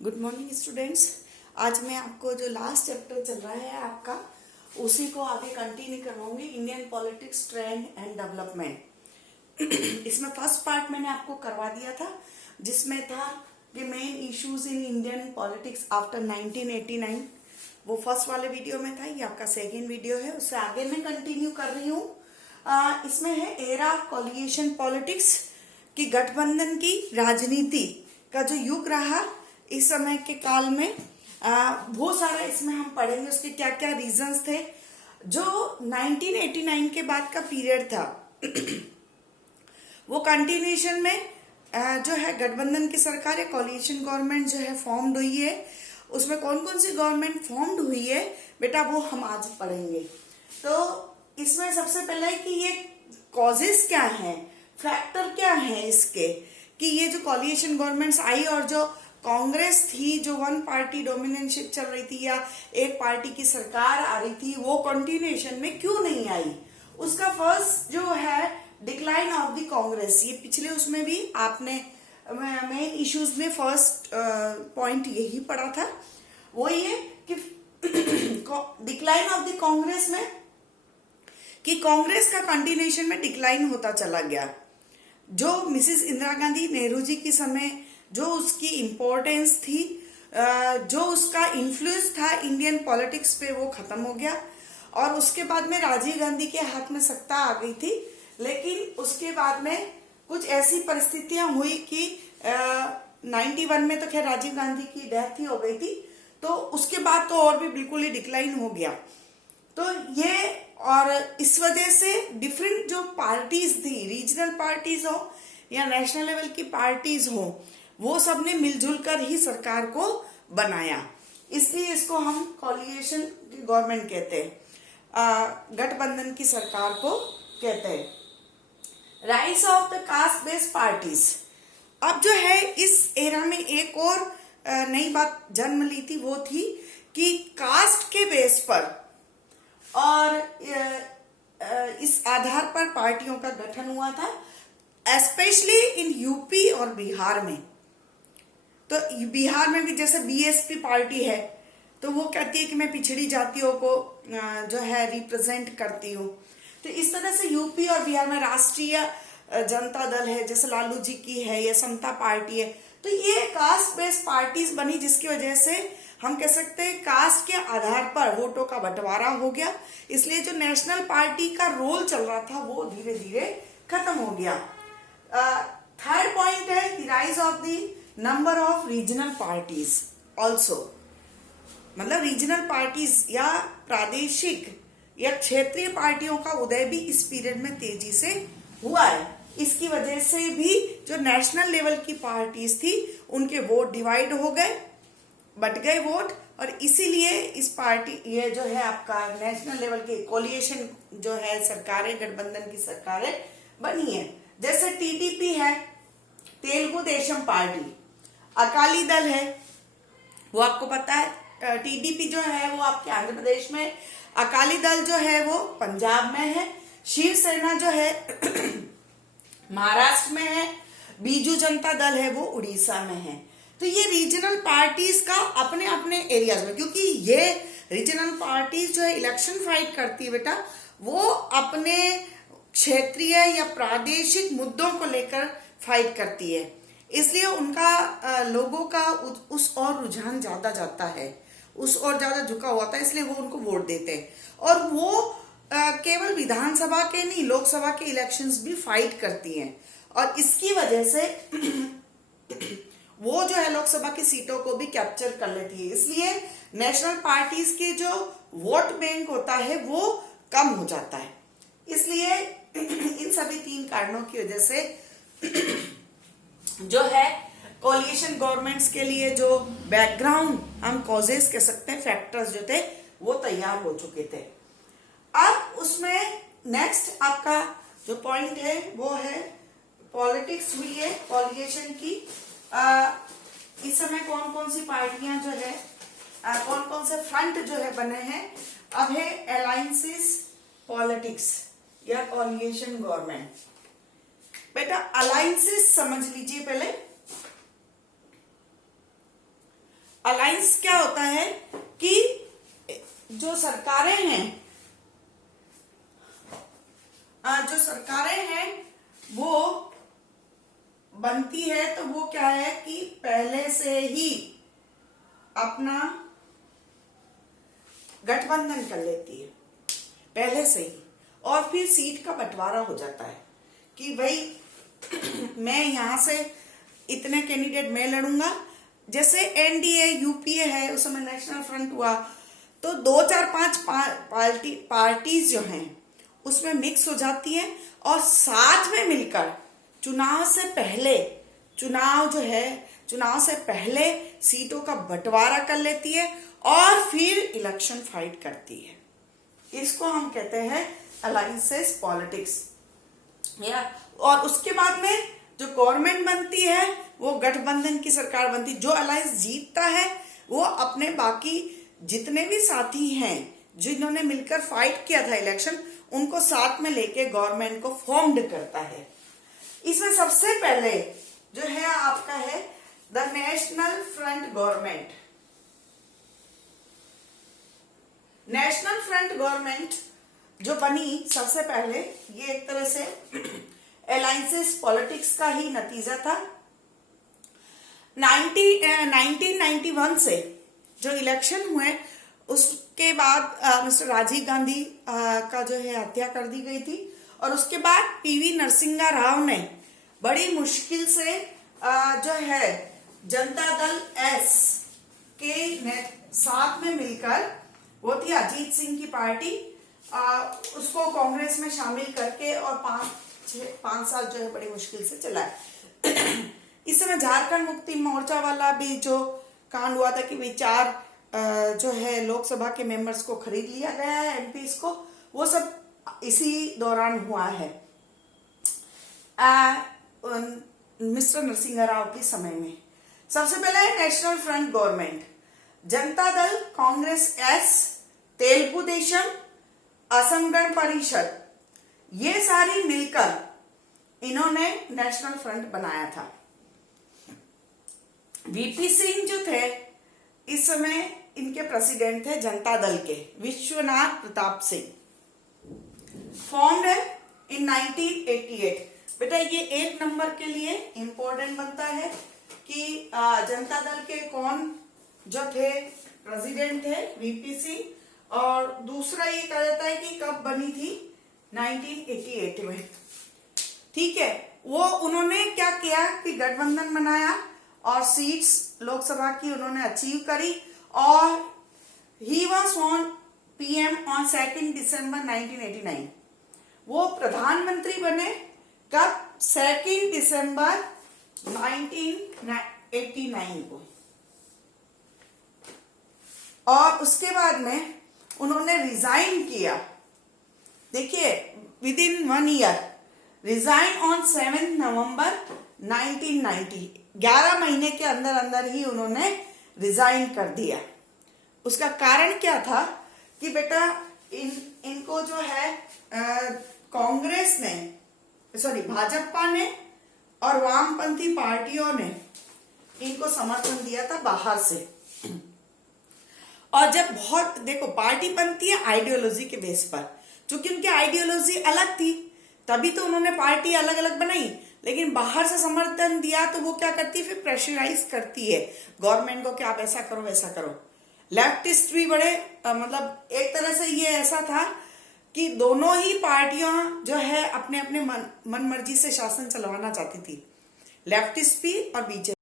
Good morning students. आज मैं आपको जो लास्ट चैप्टर चल रहा है आपका उसी को आगे कंटिन्यू करवाऊंगी, Indian politics trend and development. इसमें फर्स्ट पार्ट मैंने आपको करवा दिया था जिसमें था कि main issues in Indian politics after 1989। वो फर्स्ट वाले वीडियो में था, ये आपका सेकेंड वीडियो है, उससे आगे मैं कंटिन्यू कर रही हूँ। इसमें है एरा कोलिएशन पॉलिटिक्स की, गठबंधन की राजनीति का जो युग रहा इस समय के काल में। बहुत सारा इसमें हम पढ़ेंगे उसके क्या क्या रीजंस थे। जो 1989 के बाद का पीरियड था वो कंटिन्यूएशन में जो है गठबंधन की सरकार या कोलिएशन गवर्नमेंट जो है फॉर्म्ड हुई है। उसमें कौन कौन सी गवर्नमेंट फॉर्म्ड हुई है बेटा वो हम आज पढ़ेंगे। तो इसमें सबसे पहले है कि ये कॉजेस क्या हैं, फैक्टर क्या है इसके, कि ये जो कोलिएशन गवर्नमेंट्स आई और जो कांग्रेस थी, जो वन पार्टी डोमिनेंशिप चल रही थी या एक पार्टी की सरकार आ रही थी, वो कंटिन्यूएशन में क्यों नहीं आई। उसका फर्स्ट जो है डिक्लाइन ऑफ द कांग्रेस, ये पिछले उसमें भी आपने मेन इश्यूज में फर्स्ट पॉइंट यही पढ़ा था। वो ये कि डिक्लाइन ऑफ द कांग्रेस में कि कांग्रेस का कंटिन्यूएशन में डिक्लाइन होता चला गया। जो मिसेस इंदिरा गांधी नेहरू जी के समय जो उसकी इम्पोर्टेंस थी, जो उसका इन्फ्लुएंस था इंडियन पॉलिटिक्स पे, वो खत्म हो गया। और उसके बाद में राजीव गांधी के हाथ में सत्ता आ गई थी, लेकिन उसके बाद में कुछ ऐसी परिस्थितियां हुई कि 91 में तो खैर राजीव गांधी की डेथ ही हो गई थी, तो उसके बाद तो और भी बिल्कुल ही डिक्लाइन हो गया। तो ये और इस वजह से डिफरेंट जो पार्टीज थी, रीजनल पार्टीज हो या नेशनल लेवल की पार्टीज हो, वो सब ने मिलजुल कर ही सरकार को बनाया। इसलिए इसको हम कोलिएशन गवर्नमेंट कहते हैं, गठबंधन की सरकार को कहते हैं। Rise of the caste based parties. अब जो है इस एरा में एक और नई बात जन्म ली थी, वो थी कि कास्ट के बेस पर और इस आधार पर पार्टियों का गठन हुआ था, एस्पेशली इन यूपी और बिहार में। तो बिहार में भी जैसे बीएसपी पार्टी है तो वो कहती है कि मैं पिछड़ी जातियों को जो है रिप्रेजेंट करती हूँ। तो इस तरह से यूपी और बिहार में राष्ट्रीय जनता दल है, जैसे लालू जी की है, या समता पार्टी है। तो ये कास्ट बेस्ड पार्टीज बनी, जिसकी वजह से हम कह सकते हैं कास्ट के आधार पर वोटों का बंटवारा हो गया। इसलिए जो नेशनल पार्टी का रोल चल रहा था वो धीरे धीरे खत्म हो गया। थर्ड पॉइंट है the rise of the number of regional parties also. मतलब रीजनल पार्टीज या प्रादेशिक या क्षेत्रीय पार्टियों का उदय भी इस पीरियड में तेजी से हुआ है। इसकी वजह से भी जो नेशनल लेवल की पार्टीज थी उनके वोट डिवाइड हो गए, बट गए वोट, और इसीलिए इस पार्टी ये जो है आपका नेशनल लेवल की कोलिएशन जो है सरकारें, गठबंधन की सरकारें बनी है। जैसे टीडीपी है, तेलुगु देशम पार्टी, अकाली दल है, वो आपको पता है। टीडीपी जो है वो आपके आंध्र प्रदेश में, अकाली दल जो है वो पंजाब में है, शिवसेना जो है महाराष्ट्र में है, बीजू जनता दल है वो उड़ीसा में है। तो ये रीजनल पार्टीज का अपने अपने एरियाज में, क्योंकि ये रीजनल पार्टीज जो है इलेक्शन फाइट करती है बेटा, वो अपने क्षेत्रीय या प्रादेशिक मुद्दों को लेकर फाइट करती है, इसलिए उनका लोगों का उस और रुझान ज्यादा जाता है, उस और ज्यादा झुका हुआ था, इसलिए वो उनको वोट देते हैं। और वो केवल विधानसभा के नहीं, लोकसभा के इलेक्शंस भी फाइट करती हैं, और इसकी वजह से वो जो है लोकसभा की सीटों को भी कैप्चर कर लेती है। इसलिए नेशनल पार्टीज के जो वोट बैंक होता है वो कम हो जाता है। इसलिए इन सभी तीन कारणों की वजह से जो है कोलिएशन गवर्नमेंट्स के लिए जो बैकग्राउंड हम कॉजेस कह सकते हैं, फैक्टर्स जो थे वो तैयार हो चुके थे। अब उसमें नेक्स्ट आपका जो पॉइंट है वो है पॉलिटिक्स हुई है कोलिएशन की। इस समय कौन कौन सी पार्टियां जो है, कौन कौन से फ्रंट जो है बने हैं। अब है अलायंसेस पॉलिटिक्स या कोलिएशन गवर्नमेंट। बेटा अलायंसेस समझ लीजिए पहले। अलायंस क्या होता है कि जो सरकारें हैं वो बनती है तो वो क्या है कि पहले से ही अपना गठबंधन कर लेती है पहले से ही, और फिर सीट का बंटवारा हो जाता है कि भाई मैं यहां से इतने कैंडिडेट मैं लड़ूंगा। जैसे एनडीए यूपीए है, उस समय नेशनल फ्रंट हुआ, तो 2 4 5 पार्टीज जो हैं उसमें मिक्स हो जाती हैं और साथ में मिलकर चुनाव से पहले सीटों का बंटवारा कर लेती है और फिर इलेक्शन फाइट करती है। इसको हम कहते हैं अलायंसेस पॉलिटिक्स। या और उसके बाद में जो गवर्नमेंट बनती है वो गठबंधन की सरकार बनती। जो अलायंस जीतता है वो अपने बाकी जितने भी साथी हैं जिन्होंने मिलकर फाइट किया था इलेक्शन, उनको साथ में लेके गवर्नमेंट को फॉर्म्ड करता है। इसमें सबसे पहले जो है आपका है the national front government. National front government जो बनी सबसे पहले, ये एक तरह से अलायंसेस पॉलिटिक्स का ही नतीजा था। 1991 से जो इलेक्शन हुए उसके बाद मिस्टर राजीव गांधी का जो है हत्या कर दी गई थी, और उसके बाद पीवी नरसिंहा राव ने बड़ी मुश्किल से जो है जनता दल एस के साथ में मिलकर, वो थी अजीत सिंह की पार्टी, उसको कांग्रेस में शामिल करके और 5 साल जो है बड़ी मुश्किल से चलाए। इस समय झारखंड मुक्ति मोर्चा वाला भी जो कांड हुआ था कि विचार जो है लोकसभा के मेंबर्स को खरीद लिया गया है, एमपीस को, वो सब इसी दौरान हुआ है मिस्टर नरसिंहा राव के समय में। सबसे पहले national front government, Janata Dal, Congress S, Telugu Desam, Assam Gana Parishad, ये सारी मिलकर इन्होंने नेशनल फ्रंट बनाया था। वीपी सिंह जो थे इस समय इनके प्रेसिडेंट थे जनता दल के, विश्वनाथ प्रताप सिंह। फॉर्म्ड है इन 1988। बेटा ये 1 नंबर के लिए इंपॉर्टेंट बनता है कि जनता दल के कौन जो थे प्रेसिडेंट थे, वीपी सिंह, और दूसरा ये कहा जाता है कि कब बनी थी, 1988 में। ठीक है, वो उन्होंने क्या किया कि गठबंधन बनाया और सीट्स लोकसभा की उन्होंने अचीव करी, और he was on PM on 2 दिसंबर 1989। वो प्रधानमंत्री बने कब, 2 दिसंबर 1989 को। और उसके बाद में उन्होंने रिजाइन किया, देखिए with in 1 year, resign on 7 नवंबर 1990। 11 महीने के अंदर अंदर ही उन्होंने रिजाइन कर दिया। उसका कारण क्या था कि बेटा इनको जो है कांग्रेस ने, सॉरी भाजपा ने और वामपंथी पार्टियों ने इनको समर्थन दिया था बाहर से। और जब बहुत देखो पार्टी बनती है आइडियोलॉजी के बेस पर, क्योंकि उनकी आइडियोलॉजी अलग थी तभी तो उन्होंने पार्टी अलग अलग बनाई, लेकिन बाहर से समर्थन दिया तो वो क्या करती है, फिर प्रेशराइज करती है गवर्नमेंट को कि आप ऐसा करो वैसा करो। लेफ्टिस्ट भी बड़े मतलब एक तरह से ये ऐसा था कि दोनों ही पार्टियां जो है अपने अपने मन मर्जी से शासन चलवाना चाहती थी, लेफ्टिस्ट भी और बीजेपी।